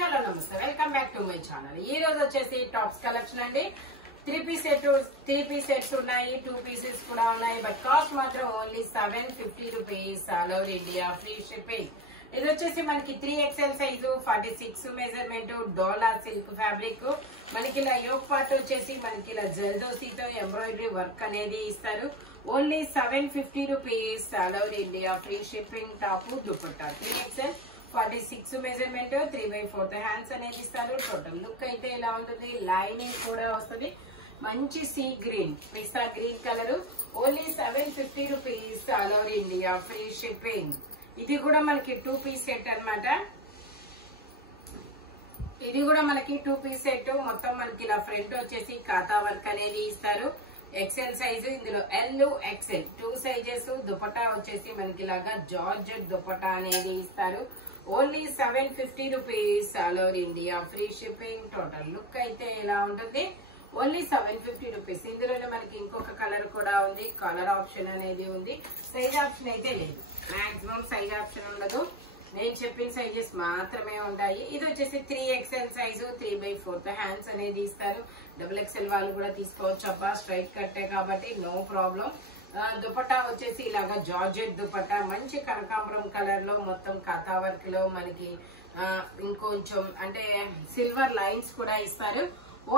Hello నమస్తే, welcome back to my channel. ఈ రోజు వచ్చేసి టాప్స్ కలెక్షన్ అండి. త్రీ పీస్ సెట్స్ ఉన్నాయి, 2 pieces కూడా ఉన్నాయి. బట్ కాస్ట్ మాత్రం only 750 rupees. All over India free shipping. ఇది వచ్చేసి మనకి 3XL సైజు, 46 మెజర్మెంట్, డోలా సిల్క్ ఫ్యాబ్రిక్. మనకి ఇలా యోక్ పార్ట్ వచ్చేసి మనకి ఇలా జల్దోసీతో ఎంబ్రాయిడరీ వర్క్ అనేది ఇస్తారు. Only 750 rupees. All over India free shipping. Top dupatta 3XL 46 measurement, 3/4 hands అనేది ఇస్తారు. టోటల్ లుక్ అయితే ఇలా ఉంటుంది. లైనింగ్ కూడా వస్తుంది. మంచి sea green, pista green colour. Only 750 rupees. All over India free shipping. ఇది కూడా మనకి 2 piece సెట్ అన్నమాట. ఇది కూడా మనకి 2 piece సెట్. మొత్తం మనకి ఇలా ఫ్రంట్ వచ్చేసి కాతా వర్క్ అనేది ఇస్తారు. ఎక్సెల్ సైజు, ఇందులో ఎల్, ఎక్సెల్ 2 సైజెస్. దుపట్టా వచ్చేసి మనకి ఇలాగా జార్జెట్ దుపట్టా అనేది ఇస్తారు. Only 750 rupees. All over India free shipping. Total look అయితే ఇలా ఉంటుంది. Only 750 rupees. ఇందులోనే మనకి ఇంకొక కలర్ కూడా ఉంది. కలర్ ఆప్షన్ అనేది ఉంది. సైజ్ ఆప్షన్ అయితే లేదు. మాక్సిమం సైజ్ ఆప్షన్ ఉండదు. నేను చెప్పిన సైజెస్ మాత్రమే ఉంటాయి. ఇది వచ్చేసి 3XL సైజు, 3/4 హ్యాండ్స్ అనేది ఇస్తారు. XXL వాళ్ళు కూడా తీసుకోవచ్చు. అబ్బా స్ట్రైట్ కట్టే కాబట్టి నో ప్రాబ్లం. దుపట్టా వచ్చేసి ఇలాగా జార్జెట్ దుపట్టా, మంచి కనకాంబరం కలర్ లో మొత్తం కథా వర్క్ లో మనకి ఇంకొంచెం అంటే సిల్వర్ లైన్స్ కూడా ఇస్తారు.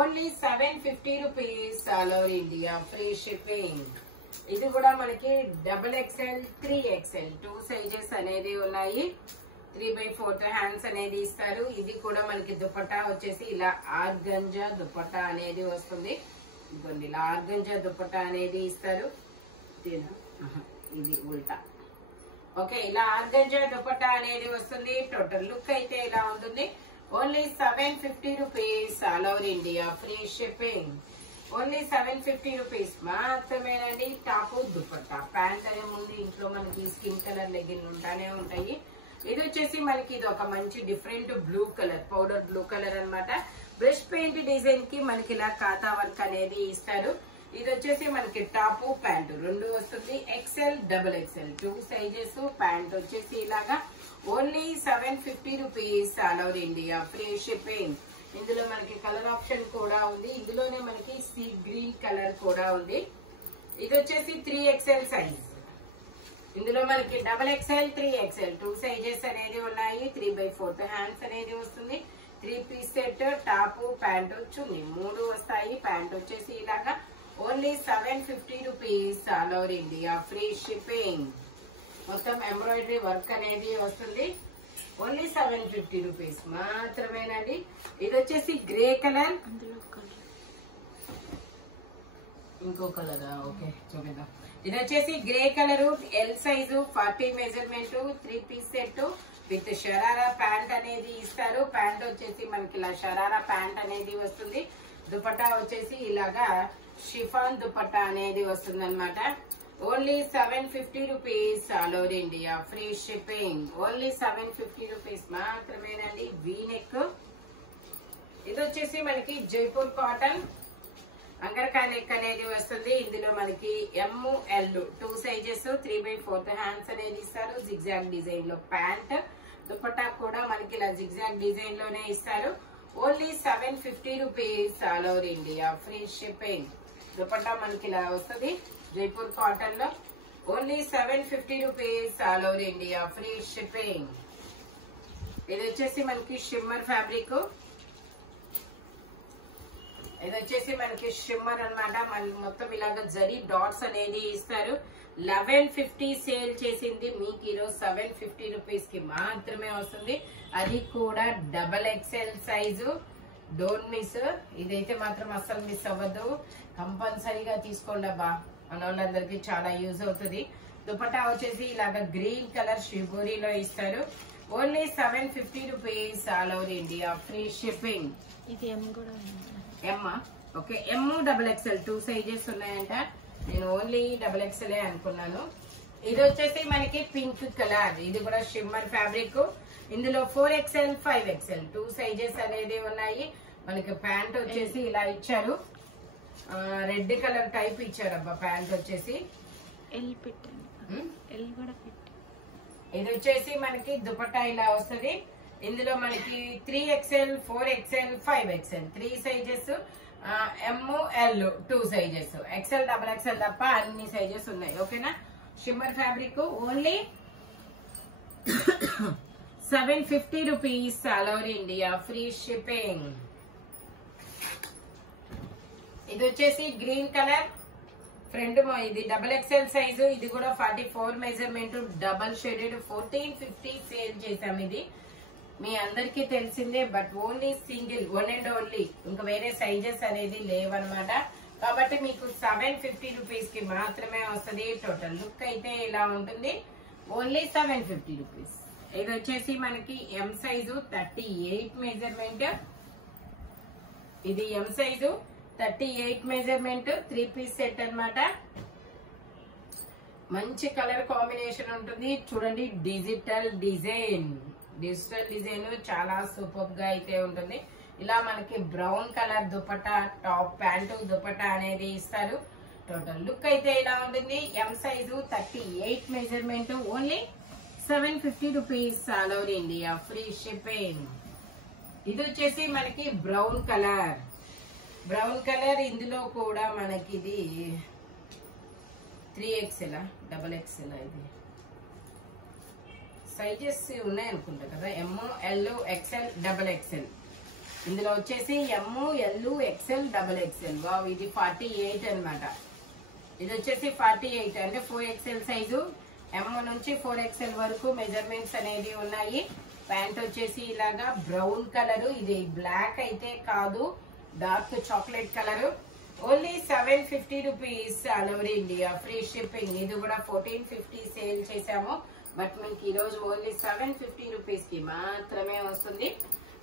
Only 750 rupees. All over India free shipping. ఇది కూడా మనకి XXL, 3XL 2 సైజెస్ అనేది ఉన్నాయి. 3/4 హ్యాండ్స్ అనేది ఇస్తారు. ఇది కూడా మనకి దుపట్టా వచ్చేసి ఇలా ఆర్గంజా దుపట్టా అనేది వస్తుంది. ఇదిగోండి, ఇలా ఆర్గంజా దుపట్టా అనేది ఇస్తారు. ఇది ఉల్టా. ఓకే, ఇలా ఆర్గంజా దుపట్టా అనేది వస్తుంది. టోటల్ లుక్ అయితే ఇలా ఉంటుంది. Only 750 rupees. All over India free shipping. Only 750 rupees మాత్రమేనండి. టాప్ దుపట్టా, ప్యాంట్ అనే ముందు ఇంట్లో మనకి స్కిన్ కలర్ లెగిన్ ఉంటానే ఉంటాయి. ఇది వచ్చేసి మనకి ఇది ఒక మంచి different blue colour, powder blue colour అన్నమాట. బ్రష్ పెయింట్ డిజైన్ కి మనకి ఇలా కాతా వర్క్ అనేది ఇస్తారు. ఇది వచ్చేసి మనకి టాప్ ప్యాంట్ 2 వస్తుంది. XL, XXL 2 sizes. ప్యాంట్ వచ్చేసి ఇలాగా. Only 750 rupees. All over India free shipping. ఇందులో మనకి కలర్ ఆప్షన్ కూడా ఉంది. ఇందులోనే మనకి సీ గ్రీన్ కలర్ కూడా ఉంది. ఇది వచ్చేసి 3XL సైజ్. ఇందులో మనకి XXL, 3XL 2 సైజెస్ అనేది ఉన్నాయి. 3/4 హ్యాండ్స్ అనేది వస్తుంది. 3 piece set. Top, pant, chunni 3 వస్తాయి. ప్యాంట్ వచ్చేసి ఇలాగా. Only 750 rupees. All over India free shipping. మొత్తం ఎంబ్రాయిడరీ వర్క్ అనేది వస్తుంది. ఓన్లీ 750 రూపీస్ మాత్రమేనండి. ఇది వచ్చేసి గ్రే కలర్. ఇంకో కలర్ ఓకే చూపిద్దాం. ఇది వచ్చేసి grey colour, L size, 40 measurement, 3 piece set with sharara pant అనేది ఇస్తారు. ప్యాంట్ వచ్చేసి మనకి ఇలా షరారా ప్యాంట్ అనేది వస్తుంది. దుపట్టా వచ్చేసి ఇలాగా షిఫాన్ దుపట్టా అనేది వస్తుంది అనమాట. Only 750 rupees. All over India free shipping. Only 750 rupees మాత్రమేనండి. వీనెక్. ఇది వచ్చేసి మనకి జైపూర్ కాటన్ అంగర్కా నెక్ అనేది వస్తుంది. ఇందులో మనకి ML 2 సైజెస్, 3/4 హ్యాండ్స్ అనేది ఇస్తారు. జిగ్జాగ్ డిజైన్ లో ప్యాంట్. దుపట్టా కూడా మనకి ఇలా జిగ్జాగ్ డిజైన్ లోనే ఇస్తారు. Only 750 rupees. All over India free shipping. Dupatta మనకి ఇలా వస్తుంది జైపూర్ కాటన్ లో. Only 750 rupees. All over India free shipping. ఇది వచ్చేసి మనకి షిమ్మర్ ఫ్యాబ్రిక్. ఇది వచ్చేసి మనకి షిమ్మర్ అనమాట. మొత్తం ఇలాగ జరీ డాట్స్ అనేది ఇస్తారు. 1150 సేల్ చేసింది మీకు ఈరోజు 750 రూపీస్ కి మాత్రమే వస్తుంది. అది కూడా XXL సైజు. Don't miss. ఇదైతే మాత్రం అస్సలు మిస్ అవ్వద్దు. కంపల్సరీగా తీసుకోండి అబ్బా. మన వాళ్ళందరికీ చాలా యూజ్ అవుతుంది. దుపట్టా వచ్చేసి ఇలాగ గ్రీన్ కలర్ షిబోరీలో ఇస్తారు. Only 750 rupees. All over India free shipping. ఇది ఎం కూడా ఎమ్ ఓకే, M, XXL 2 సైజెస్ ఉన్నాయంట. నేను ఓన్లీ XXL అనుకున్నాను. ఇది వచ్చేసి మనకి పింక్ కలర్. ఇది కూడా షిమ్మర్ ఫ్యాబ్రిక్. ఇందులో 4XL, 5XL 2 సైజెస్ అనేది ఉన్నాయి. మనకి ప్యాంట్ వచ్చేసి ఇలా ఇచ్చారు. రెడ్ కలర్ టైప్ ఇచ్చారు అబ్బా. ప్యాంట్ వచ్చేసి ఎల్ పెట్టండి. ఎల్ కూడా పెట్టండి. ఇది వచ్చేసి మనకి దుపట్టా ఇలా వస్తుంది. ఇందులో మనకి 3XL 4XL 5XL 3 sizes, ML 2 sizes, XL XXL తప్ప అన్ని సైజెస్ ఉన్నాయి. ఓకేనా. Shimmer fabric only 750 rupees all over India, free shipping. ఇది వచ్చేసి గ్రీన్ కలర్ ఫ్రంట్, ఇది XXL సైజు, ఇది కూడా 44 మెజర్మెంట్, డబల్ షేడెడ్, 1450 సేల్ చేసాం. ఇది మీ అందరికీ తెలిసిందే, but only single, one and only, ఇంకా వేరే సైజెస్ అనేది లేవన్నమాట. కాబట్టి మీకు 750 రూపీస్ కి మాత్రమే వస్తుంది. టోటల్ లుక్ అయితే ఇలా ఉంటుంది, ఓన్లీ 750 రూపీస్. ఇది వచ్చేసి మనకి M సైజు 38 మెజర్మెంట్, ఇది M size 38 measurement, 3 piece set అన్నమాట. మంచి కలర్ కాంబినేషన్ ఉంటుంది చూడండి. డిజిటల్ డిజైన్ చాలా సూపర్ గా అయితే ఉంటుంది. ఇలా మనకి brown colour dupatta, top pant dupatta అనేది ఇస్తారు. టోటల్ లుక్ అయితే ఇలా ఉంటుంది. M size 38 measurement, only 750 rupees all over India, free shipping. ఇది వచ్చేసి మనకి బ్రౌన్ కలర్, ఇందులో కూడా మనకి ఇది 3XL XXL ఇది సైజెస్ ఉన్నాయి అనుకుంటా కదా. ML XL XXL, ఇందులో వచ్చేసి ML XL XXL. వావ్, ఇది 48 అన్నమాట. ఇది వచ్చేసి 48 అంటే 4XL సైజు, M నుంచి 4XL వరకు మెజర్మెంట్స్ అనేది ఉన్నాయి. ప్యాంట్ వచ్చేసి ఇలాగా బ్రౌన్ కలర్, ఇది బ్లాక్ అయితే కాదు, dark chocolate colour. Only 750 rupees all over India, free shipping. ఇది కూడా 1450 సేల్ చేసాము, బట్ మీకు ఈ రోజు ఓన్లీ 750 రూపీస్ కి మాత్రమే వస్తుంది.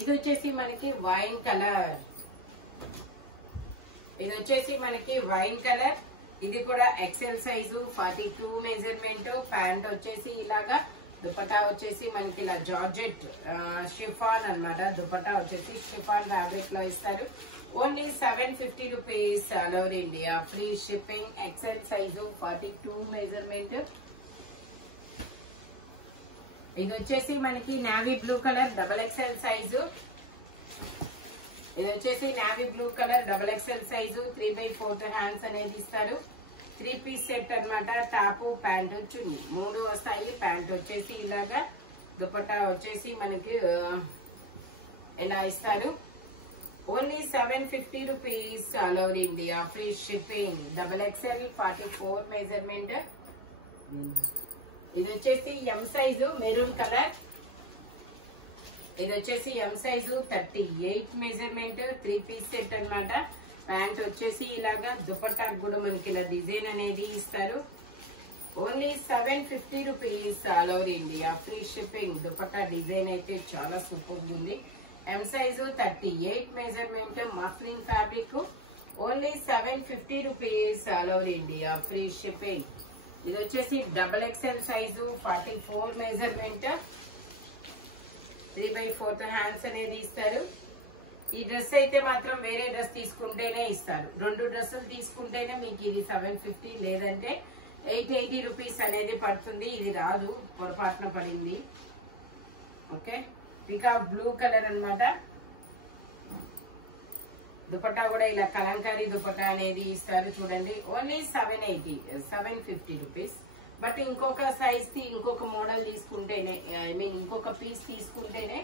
ఇది వచ్చేసి మనకి వైన్ కలర్, ఇది కూడా XL సైజు, 42 మెజర్మెంట్. ప్యాంట్ వచ్చేసి ఇలాగా, దుపట్టా వచ్చేసి మనకి ఇలా జార్జెట్ షిఫాన్ అన్నమాట. దుపట్టా వచ్చేసి షిఫాన్ ఫ్యాబ్రిక్ లో ఇస్తారు. Only 750 rupees all over India, free shipping. XL size, 42 measurement. ఇది వచ్చేసి మనకి navy blue colour, XXL size. ఇది వచ్చేసి navy blue colour, XXL size, 3/4 hands అనేది ఇస్తారు. 3 పీస్ సెట్ అన్నమాట. టాపు, ప్యాంటు, చున్నీ 3 వస్తాయి. ప్యాంట్ వచ్చేసి ఇలాగా, దుపట్టా వచ్చేసి మనకి ఇలా ఇస్తారు. Only 750 rupees all over India, free shipping. XXL 44 measurement. ఇది వచ్చేసి M సైజు, మెరూన్ కలర్. ఇది వచ్చేసి M size 38 measurement, 3 piece set అన్నమాట. ప్యాంట్ వచ్చేసి ఇలాగా, దుపట్టా కూడా మనకి ఇలా డిజైన్ అనేది ఇస్తారు. Only 750 rupees all over India, free shipping. Dupatta design అయితే చాలా సూపర్ ఉంది. M size 38 measurement, muslin fabric. Only 750 rupees all over India, free shipping. ఇది వచ్చేసి XXL సైజు, 44 మెజర్మెంట్, 3/4 హ్యాండ్స్ అనేది ఇస్తారు. ఈ డ్రెస్ అయితే మాత్రం వేరే డ్రెస్ తీసుకుంటేనే ఇస్తారు. 2 డ్రెస్సులు తీసుకుంటేనే మీకు ఇది 750, లేదంటే 880 రూపీస్ అనేది పడుతుంది. ఇది రాదు, పొరపాటున పడింది. ఓకే, పికాక్ బ్లూ కలర్ అన్నమాట. దుపట్టా కూడా ఇలా కలంకారీ దుపట్టా అనేది ఇస్తారు చూడండి. Only 750 rupees. బట్ ఇంకొక సైజ్ ఇంకొక మోడల్ తీసుకుంటేనే, ఐ మీన్ ఇంకొక పీస్ తీసుకుంటేనే.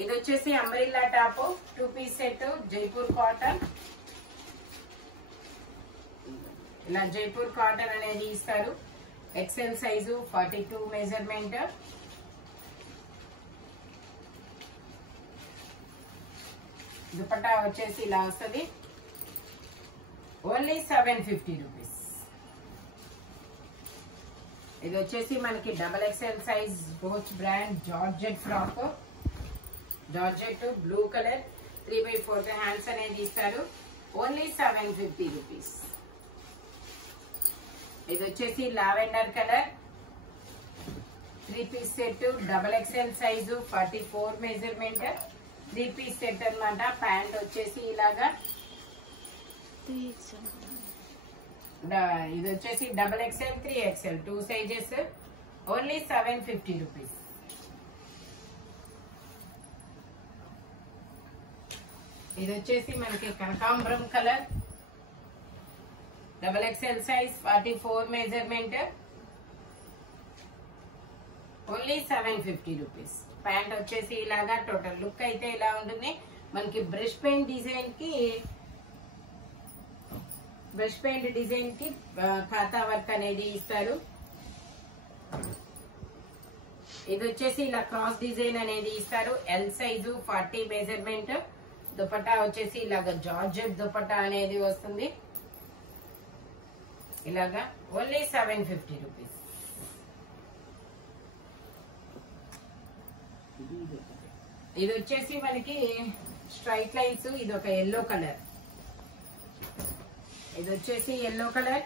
ఇది వచ్చేసి umbrella top, 2 piece set, Jaipur cotton. ఇలా జైపూర్ కాటన్ అనేది ఇస్తారు. XL size, 42 measurement. దుపట్టా వచ్చేసి ఇలా వస్తుంది. Only 750 rupees. ఇది వచ్చేసి మనకి XXL సైజ్, బోచ్ brand georgette frock, georgette blue colour, 3/4 hands అనేది ఇస్తారు. Only 750 rupees. ఇది వచ్చేసి lavender colour, 3 piece set, XXL size, 44 measurement, 3 piece set అన్నమాట. ప్యాంట్ వచ్చేసి ఇలాగా, ఇది వచ్చేసి XXL 3XL 2 sizes. Only 750 rupees. ఇది వచ్చేసి మనకి కనకాంబరం colour, XXL size, 44 measurement, only 750 rupees. Pant వచ్చేసి ఇలాగా. టోటల్ లుక్ అయితే ఇలా ఉంటుంది. మనకి బ్రష్ పెయింట్ డిజైన్ కి ఖాతా వర్క్ అనేది ఇస్తారు. ఇది వచ్చేసి ఇలా క్రాస్ డిజైన్ అనేది ఇస్తారు. L size, 40 measurement. దుపట్టా వచ్చేసి ఇలాగా జార్జెట్ దుపట్టా అనేది వస్తుంది. ఇలాగా ఓన్లీ 750 రూపీస్. ఇది వచ్చేసి మనకి స్ట్రైట్ లైన్స్. ఇది ఒక ఎల్లో కలర్. ఇది వచ్చేసి ఎల్లో కలర్,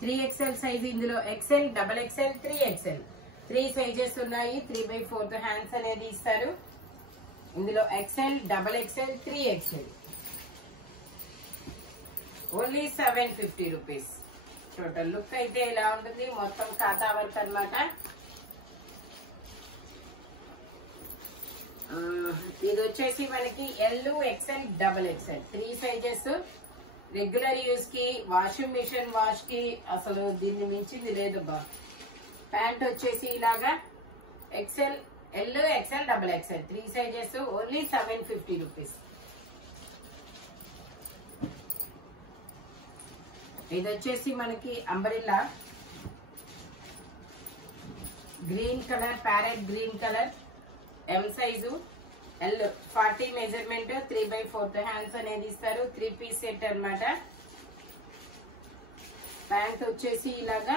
3XL సైజ్. ఇందులో XL, XXL, 3XL 3 సైజెస్ ఉన్నాయి. 3/4 హ్యాండ్స్ అనేది ఇస్తారు. ఇందులో XL, XXL, 3XL. Only 750 rupees. Total look అయితే ఇలా ఉంటుంది. మొత్తం ఖాతా వర్క్ అన్నమాట. ఇది వచ్చేసి మనకి L, XL, XXL 3 sizes. Regular use కి, వాషింగ్ మిషన్ వాష్ కి అసలు దీన్ని మించింది లేదు బా. ప్యాంట్ వచ్చేసి ఇలాగా XL, L, XL, XXL 3 sizes. Only 750 rupees. ఇది వచ్చేసి మనకి umbrella green colour, parrot green colour, M size, L 40 measurement, 3/4 hands అనేది ఇస్తారు. 3 పీస్ సెట్ అన్నమాట. ప్యాంట్ వచ్చేసి ఇలాగా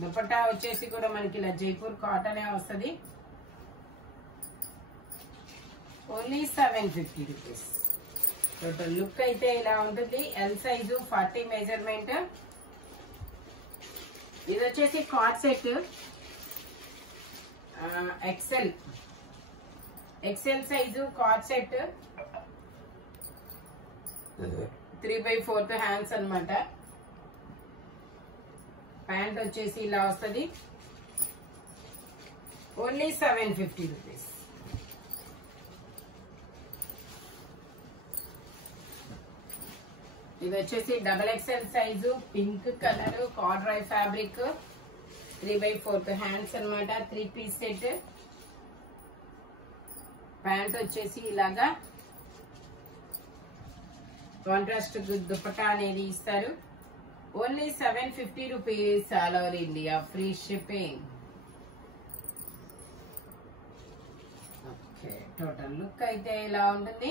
దుపట్టా వచ్చేసి కూడా మనకి ఇలా జైపూర్ కాటనే వస్తుంది. Only 750 rupees. టోటల్ లుక్ అయితే ఇలా ఉంటుంది. L size, 40 measurement. ఇది వచ్చేసి cord set, XL size cord set, 3/4 hands అన్నమాట. ప్యాంట్ వచ్చేసి ఇలా వస్తుంది. Only 750 rupees. ఇది వచ్చేసి XXL size, pink colour, corduroy fabric, 3/4 hands అన్నమాట. 3 పీస్ సెట్. ప్యాంట్ వచ్చేసి ఇలాగా కాంట్రాస్ట్ దుపట్టా అనేది ఇస్తారు. Only 750 rupees. All over India free shipping. Okay, total look అయితే ఇలా ఉంటుంది.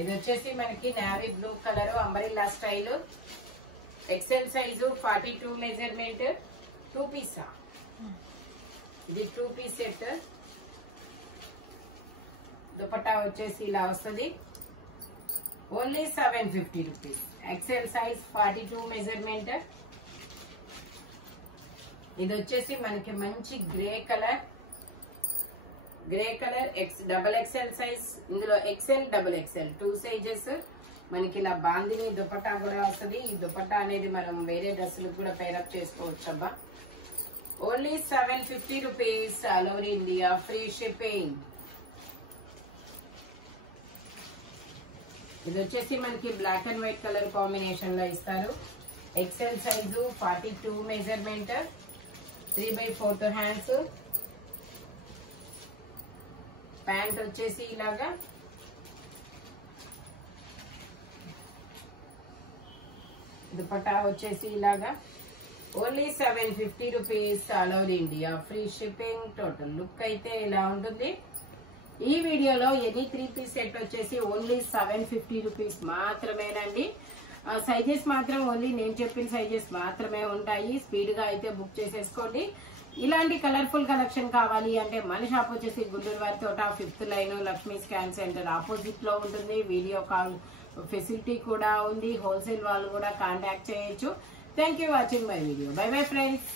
ఇది వచ్చేసి మనకి navy blue colour, umbrella style, XL size, 42 measurement, 2 Pisa. ఇది 2 పీస్ సెట్. దుపట్టా వచ్చేసి ఇలా వస్తుంది. Only 750 rupees. XL size, 42 measurement. ఇది వచ్చేసి మనకి మంచి గ్రే కలర్, XXL సైజ్. ఇందులో XL, XXL 2 సైజెస్. మనకి ఇలా బాందిని దుపట్టా కూడా వస్తుంది. ఈ దుపట్టా అనేది మనం వేరే డ్రెస్సులకు కూడా పేరప్ చేసుకోవచ్చు అబ్బా. Only 750 rupees. All over India free shipping. ఇది వచ్చేసి మనకి black and white colour combination లో ఇస్తారు. XL size, 42 measurement, 3/4 hands. Pant వచ్చేసి ఇలాగా దుపట్టా వచ్చేసి ఇలాగా. Only 750 rupees. All over India free shipping. Total look అయితే ఇలా ఉంటుంది. ఈ వీడియోలో ఎనీ 3 పీస్ సెట్ వచ్చేసి ఓన్లీ 750 రూపీస్ మాత్రమేనండి. సైజెస్ మాత్రం ఓన్లీ నేను చెప్పిన సైజెస్ మాత్రమే ఉంటాయి. స్పీడ్ గా అయితే బుక్ చేసేసుకోండి. ఇలాంటి కలర్ఫుల్ కలెక్షన్ కావాలి అంటే మన షాప్ వచ్చేసి గుంటూరు వారి తోట, 5th line, Lakshmi scan centre opposite లో ఉంటుంది. వీడియో కాల్ ఫెసిలిటీ కూడా ఉంది. హోల్సేల్ వాళ్ళు కూడా కాంటాక్ట్ చేయొచ్చు. Thank you watching my video. By bye friends.